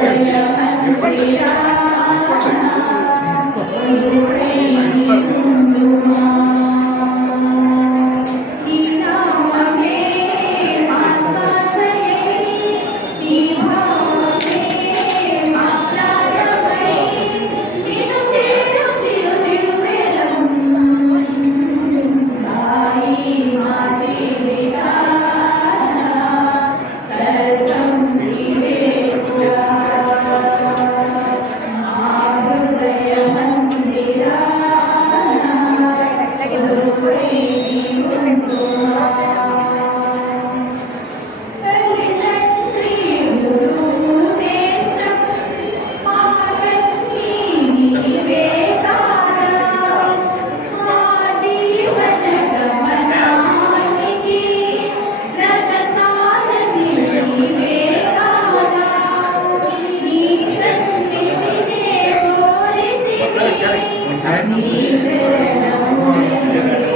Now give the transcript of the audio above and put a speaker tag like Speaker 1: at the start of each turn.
Speaker 1: Hallelujah. Thank you.